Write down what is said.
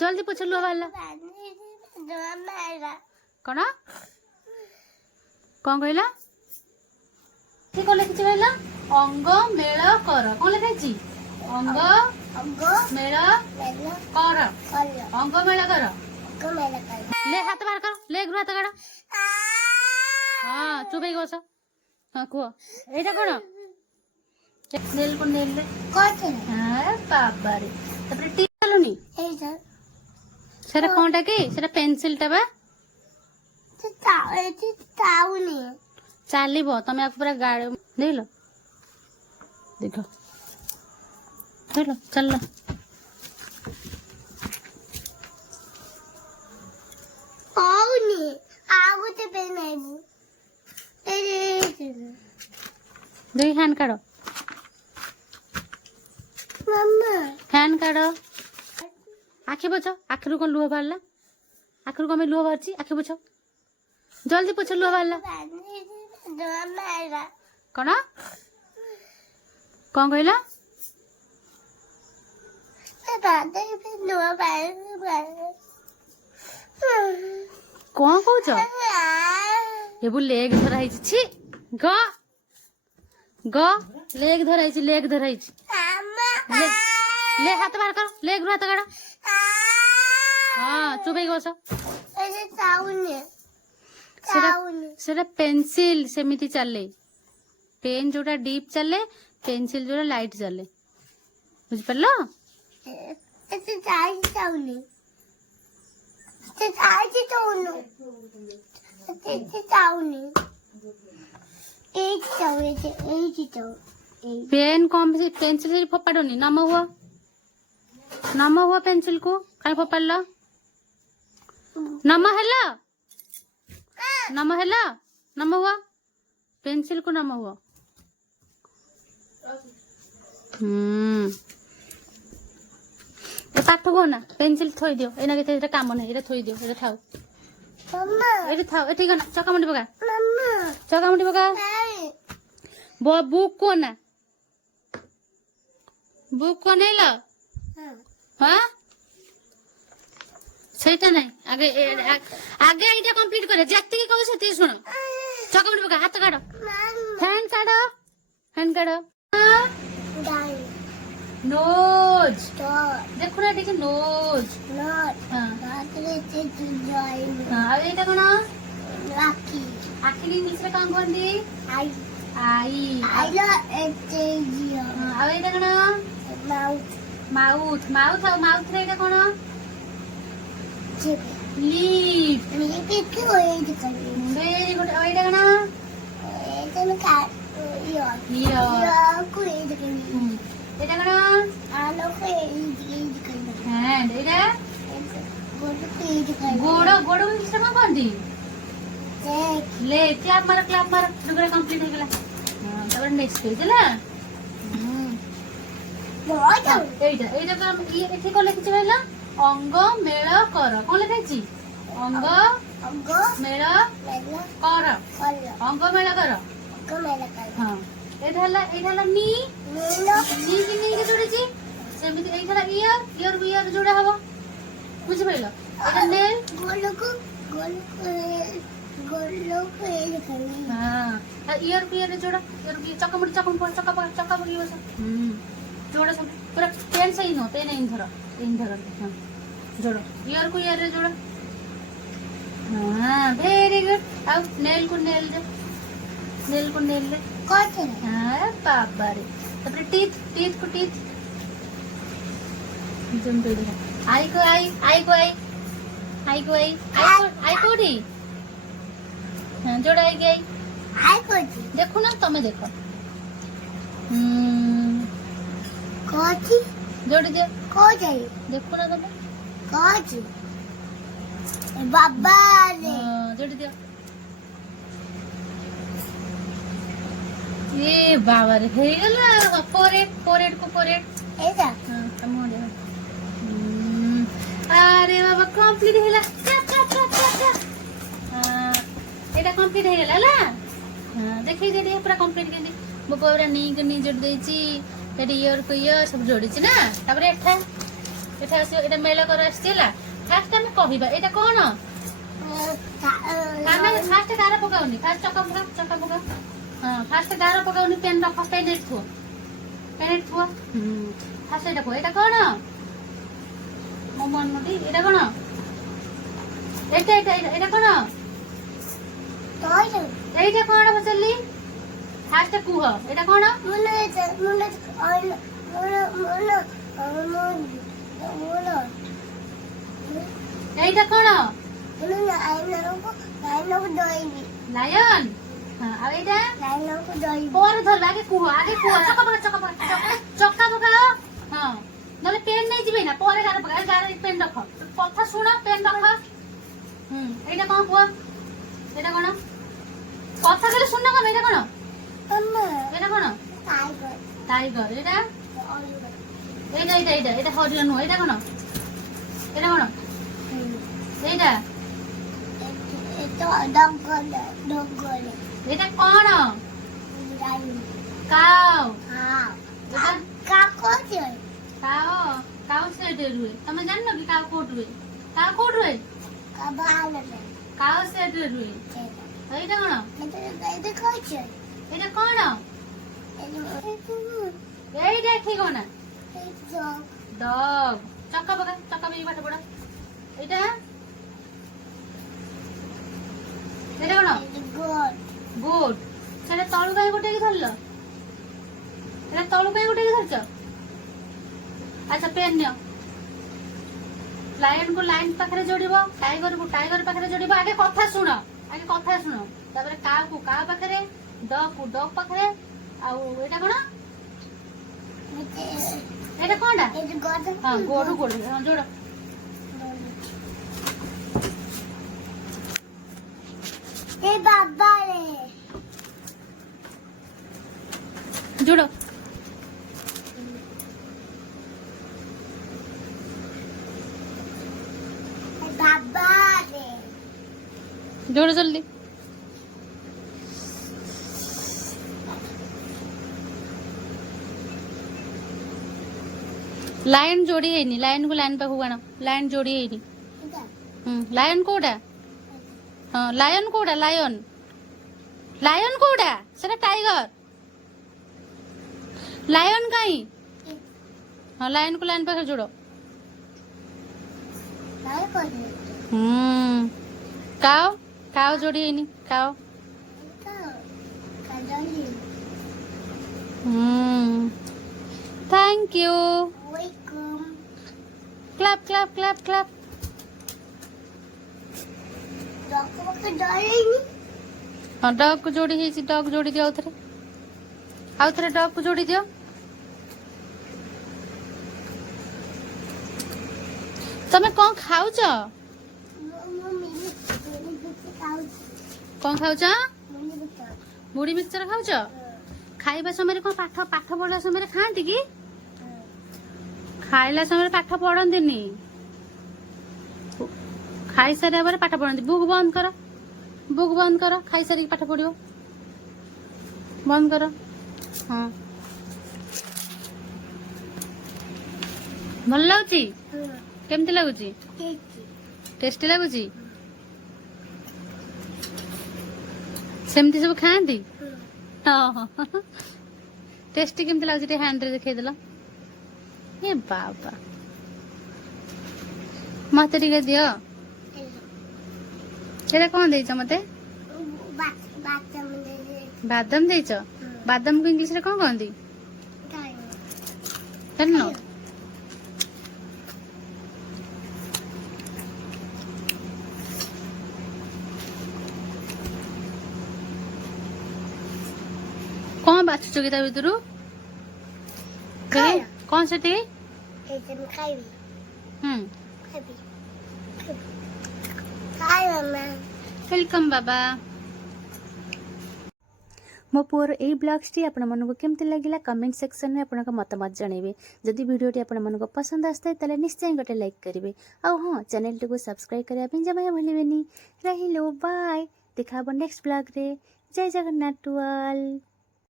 जल्दी पोछ लुह बाहर कौन कौन कहला ठीक कौन लिखी कहला अंग मेल कर कौन लिखाई अंग मेल कर अंग मेल कर ले हाथ बाहर कर ले हाथ काढ़ हाँ चुप बस हाँ कह एटा कौन नेल को नेल बाबा रे तापर टी चलुनी सेटा कोनटा की सेटा पेंसिल टा बा चलो तुम पूरा गाड़ी देख लो देखो देख लो चल दुई हैंड काढ़ हैंड काढ़ आखि पोछ आखिर कौन लुह बाहर आखिर कौन लुह बाहर आखि पोछ जल्दी पोछ लुह बाहर कौन कौन कहला कौन कौच ये लेग धराई छी ग ग लेग धराई लेग धराई ले हाथ बाहर कर लेग हाथ काढ़ हाँ चुप बस सेटा पेंसिल सेमिति चले पेन जोटा डीप चले पेंसिल जोटा लाइट चले बुझ पार पेन कम पेंसिल से फोपाड़नी नम हुआ पेंसिल को कहीं फोपाड़ नम हुआ पेंसिल को नम हुआ पाठ को ना पेंसिल थोई दियो एना के काम नहीं ये थोई दियो ये थाओ ये थाओ ए ठीक है चकामुंडी पका चकामुंडी पका बुक को ना बुक को नहीं लो हाँ सेटा नहीं आगे आगे एटा कंप्लीट करे जत्ती के कहू सेती सुनो चकामुंडी पका हाथ काढ़ हैंड काढ़ नोज देखो ना देखो नोज हाँ एटा कोन आखी आखी इंग्लिश रे कोन कहंदी आई एटा कोन माउथ रे एटा कोन लिप वेरी गुड एटा कोन এটা কোন আলো হ্যাঁ এটা গোড় গোড় সিস্টেম কোনটি ले क्लैप मार दुगरा कंप्लीट हो गेला हां तब नेक्स्ट पेज ହେଲା এইটা এইটা কোন এଠି কোন লিখিছি ভাইলা অঙ্গ মেল কর কোন লিখাইছি অঙ্গ মেল কর অঙ্গ মেল কর हां एटा हला नी नी के जोड़ीची सेमिति एटा इयर जोड़ा हबो बुझि पाइलो एटा नेल गोलो को ए लिखनी हां इयर जोड़ा इयर चका पड़ी बस जोड़ा सब पूरा पेन से ही नो पेन इन धर हां जोड़ो इयर रे जोड़ा हां वेरी गुड अब नेल को नेल रे हाँ बाबा रे तापर टीथ को टीथ जम पे देखो आई कोडी हां जोड़ा आई गई आई कोडी देखो ना तुम्हें देखो कोची जोड़ी दे को जाई देखो ना तुम्हें कोची बाबा रे जोड़ी दे ये बाबा रे हे गला पोरेट को एजा हां हम हो गया अरे बाबा कंप्लीट हैला हां एटा कंप्लीट हैला ला हां देखै दे पूरा कंप्लीट केंदी मो पूरा नी जोड़ देची एटी ईयर को ईयर सब जोड़ी छी ना तापर एठा एठा आसी एटा मेल कर आसीला फास्ट हम कहबा एटा कोन कामे फास्ट गार पकाउनी फास्ट चक्का पका हां फास्ट गार पकाउनी पेन रख पेन थो फास्ट एटा कोन मो मन नदी एटा कोन एटा कोन এইটা কোন বসলি ফার্স্ট কুহ এটা কোন এইটা কোন লায়ন আর এইটা পরে ধরবে আগে কুহ চক্কা পকাও হ্যাঁ নলে পেন নেই যাবে না পরে গার পকা গার পেন রাখ কথা শুনো পেন রাখ এইটা কোন কুহ এটা কোন কথা গেলে শুন না কম এটা কোন এটা কোন টাইগার এটা এটা হরিণ নয় এটা কোন এটা কোন এইটা এটা কোন কাউ কাউ সেটে রুয়ে তুমি জানো কি কাউ কোট রুয়ে কাউ সেটে রুয়ে এইটা কোন এটা কোন এইটা ঠিক না ডগ চক্কা বেরি পাঠ পড়া এইটা এটা কোন গুড সেটা তলু কাই গোটে কি ধরল এটা তলু কাই গোটে কি ধরছ আচ্ছা পেন নিও লায়ন को लाइन पाखरे जोड़िबो टाइगर को टाइगर पाखरे जोड़िबो आगे कथा सुनो तापर काउ को काउ पाखरे डॉग को डॉग पाखरे आ एटा कोन एटा कोनडा हां गोडू हां जोड़ ए बाबा रे जोड़ो बाबा रे जोड़ो जल्दी लाइन जोड़ी है नी लाइन को लाइन पाखु आना लाइन जोड़ी है नी लायन कोडा हां लायन कोडा लायन कोडा सेटा टाइगर लायन काई हां लायन को लाइन पाखु जोड़ो काव काव जोड़ी है नी काव thank you clap clap clap clap हाँ डॉग को जोड़ी है डॉग जोड़ी दियो आउ थे डॉग को जोड़ी दियो तमे कौन खाऊ कौन खाऊ मुड़ी मिक्सचर खाऊ खाइबा समय कौन पाठ पाठ पढ़ा समय खाती कि खाइला समय पाठ पढ़ती खाई सारे पाठ पढ़ती बुक बंद कर खाई सारी पाठ पढ़ो बंद कर हाँ भल लगुच केमती लगुच टेस्टी लगुच सेमती सब खाती हाँ टेस्टी केमती लगुच हैंड रे देखई देला ये बाबा मत टिके दियो एटा कौन देइछ मते बादाम देइछ बादाम को इंग्लिश रे कौन कहंदी जाननो कौन बाछुछ कि ता भितरु कौन से टी वेलकम बाबा मो पुअर यही ब्लॉग्सटी आपण मानक केमती लगिला कमेंट सेक्शन में आपन मतामत जनइबे जदि वीडियोटी आपण मानक पसंद आस्ते तले निश्चय गोटे लाइक करेंगे आ हाँ चैनल को सब्सक्राइब करने जमा भूलें रही लो बाय देखा नेक्स्ट ब्लॉग रे जय जगन्नाथ टू ऑल।